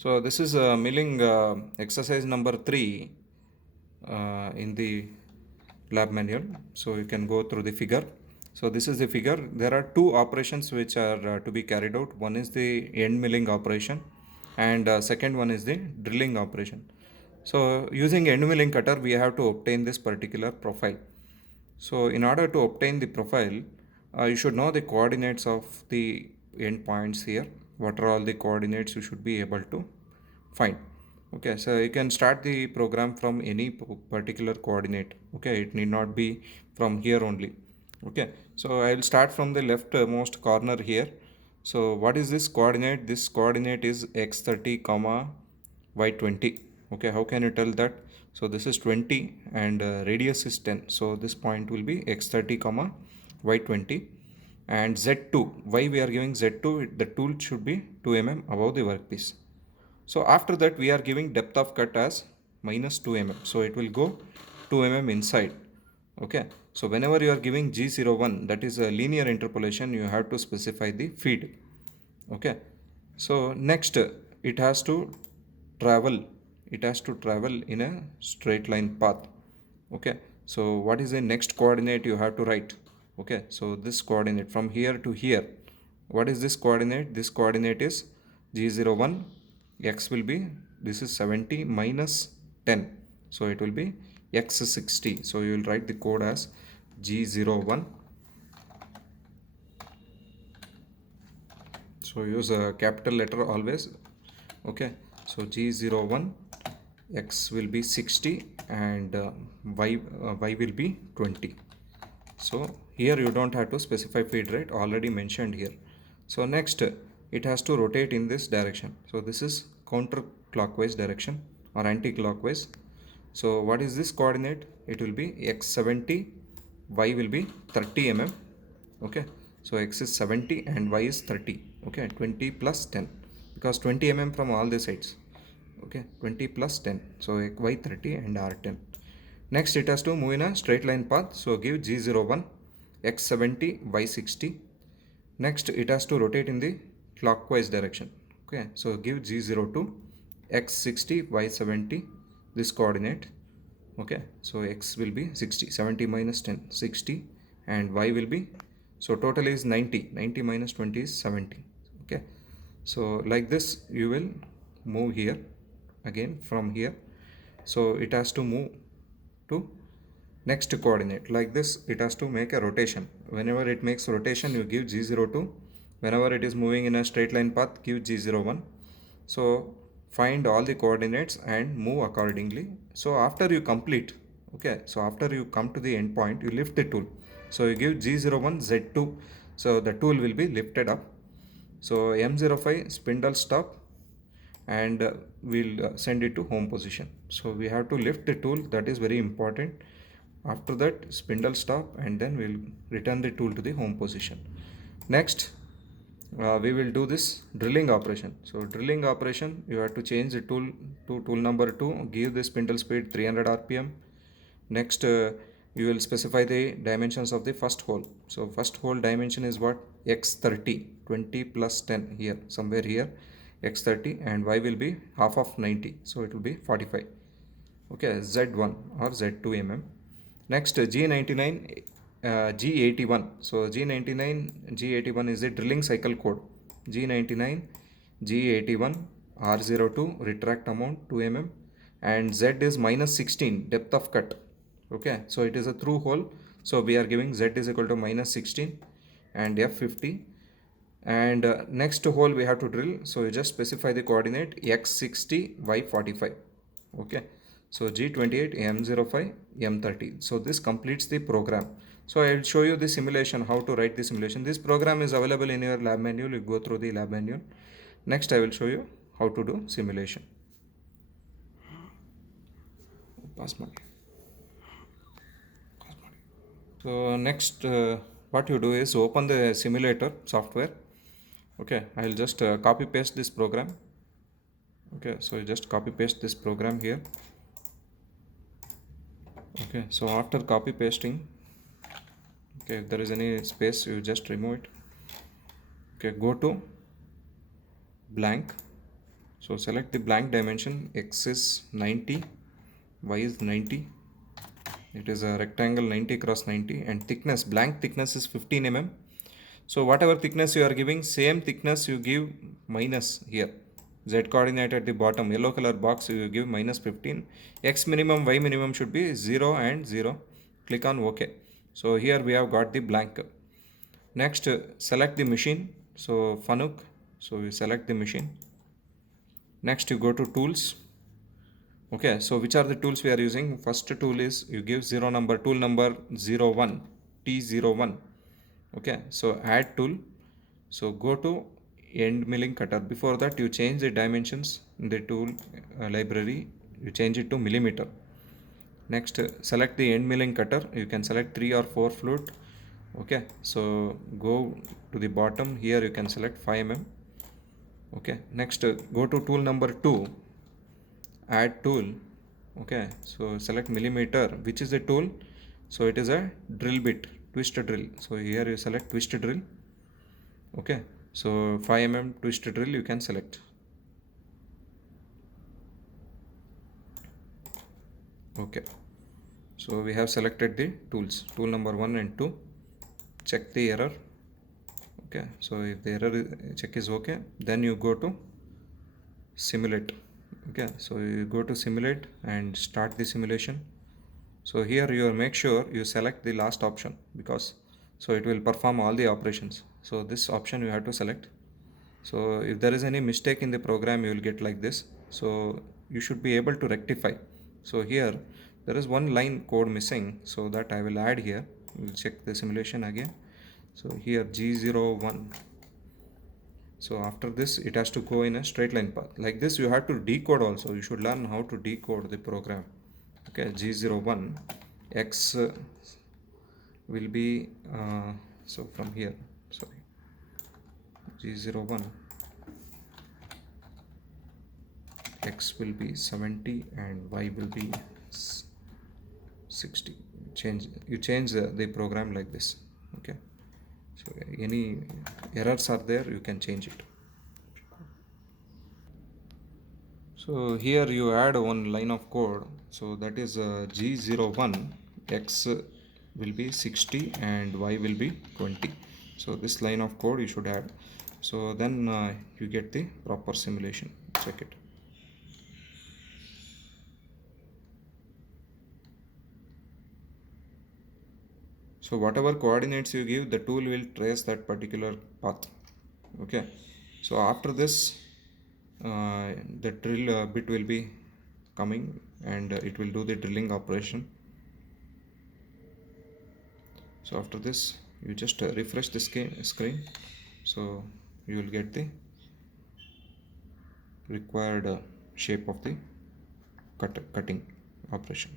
So this is milling exercise number 3 in the lab manual. So you can go through the figure. So this is the figure. There are two operations which are to be carried out. One is the end milling operation and second one is the drilling operation. So using end milling cutter we have to obtain this particular profile. So in order to obtain the profile, you should know the coordinates of the endpoints here. What are all the coordinates you should be able to find. Okay, so you can start the program from any particular coordinate. Okay, it need not be from here only. Okay, so I will start from the leftmost corner here. So what is this coordinate? This coordinate is x30 comma y20. Okay, how can you tell that? So this is 20 and radius is 10. So this point will be x30 comma y20 and z2. Why we are giving z2? The tool should be 2 mm above the workpiece. So after that we are giving depth of cut as minus 2 mm. So it will go 2 mm inside. Okay. So whenever you are giving G01, that is a linear interpolation, you have to specify the feed. Okay. So next it has to travel. It has to travel in a straight line path. Okay. So what is the next coordinate you have to write? Okay. So this coordinate from here to here. What is this coordinate? This coordinate is G01. X will be, this is 70 minus 10. So it will be x60. So you will write the code as G01. So use a capital letter always. Okay. So G01, X will be 60 and y will be 20. So here you don't have to specify feed rate, already mentioned here. So next it has to rotate in this direction. So this is counterclockwise direction or anti-clockwise. So what is this coordinate? It will be x70, y will be 30 mm. Okay, so x is 70 and y is 30. Okay, 20 plus 10 because 20 mm from all the sides. Okay, 20 plus 10, so y 30 and r 10. Next it has to move in a straight line path, so give G01, x70, y60. Next it has to rotate in the clockwise direction. Okay, so give G02, x60, y70, this coordinate. Okay, so x will be 60, 70 minus 10, 60, and y will be, so total is 90, 90 minus 20 is 70. Okay, so like this you will move here again from here. So it has to move to next coordinate. Like this it has to make a rotation. Whenever it makes rotation you give G02. Whenever it is moving in a straight line path give G01. So find all the coordinates and move accordingly. So after you complete, okay, so after you come to the end point you lift the tool. So you give G01 Z2. So the tool will be lifted up. So M05 spindle stop and we'll send it to home position. So we have to lift the tool, that is very important. After that spindle stop and then we'll return the tool to the home position. Next we will do this drilling operation. So drilling operation you have to change the tool to tool number 2, give the spindle speed 300 rpm. Next you will specify the dimensions of the first hole. So first hole dimension is what? X30, 20 plus 10 here, somewhere here, x30, and y will be half of 90, so it will be 45. Okay, z1 or z2 mm. Next G99, G81. So G99, G81 is the drilling cycle code. G99, G81, R02 retract amount 2 mm, and Z is minus 16 depth of cut. Okay, so it is a through hole. So we are giving Z is equal to minus 16 and F50. And next hole we have to drill. So you just specify the coordinate x60, y45. Okay, so G28, M05, M30. So this completes the program. So I will show you the simulation, how to write the simulation. This program is available in your lab manual. You go through the lab manual. Next I will show you how to do simulation. Pass ಮಾಡಿ. So next what you do is open the simulator software. Okay, I will just copy paste this program. Okay, so you just copy paste this program here. Okay, so after copy pasting, okay, if there is any space you just remove it. Okay, go to blank. So select the blank dimension. X is 90, y is 90. It is a rectangle 90 cross 90, and thickness, blank thickness is 15 mm. So whatever thickness you are giving, same thickness you give minus here. Z coordinate at the bottom, yellow color box you give minus 15. X minimum, Y minimum should be 0 and 0. Click on OK. So here we have got the blank. Next, select the machine. So Fanuc. So we select the machine. Next you go to tools. Okay, so which are the tools we are using? First tool is you give zero number, tool number 01, T01. Okay, so add tool. So go to end milling cutter. Before that you change the dimensions in the tool library. You change it to millimeter. Next, select the end milling cutter. You can select 3 or 4 flute. Okay, so go to the bottom. Here you can select 5 mm. Okay, next go to tool number 2, add tool. Okay, so select millimeter. Which is the tool? So it is a drill bit, twist drill. So here you select twist drill. Okay, so 5 mm twist drill you can select. Okay, so we have selected the tools, tool number 1 and 2. Check the error. Okay, so if the error check is okay, then you go to simulate. Okay, so you go to simulate and start the simulation. So here you make sure you select the last option, because so it will perform all the operations. So this option you have to select. So if there is any mistake in the program, you will get like this. So you should be able to rectify. So here there is one line code missing, so that I will add here. We'll check the simulation again. So here G01. So after this it has to go in a straight line path. Like this you have to decode also. You should learn how to decode the program. Okay, G01 X will be so from here, sorry, G01 X will be 70 and Y will be 60. You change the program like this. Okay, so any errors are there, you can change it. So here you add one line of code. So that is G01 X will be 60 and Y will be 20. So this line of code you should add. So then you get the proper simulation. Check it. So whatever coordinates you give, the tool will trace that particular path. Okay, so after this the drill bit will be coming, and it will do the drilling operation. So after this you just refresh the screen, so you will get the required shape of the cutting operation.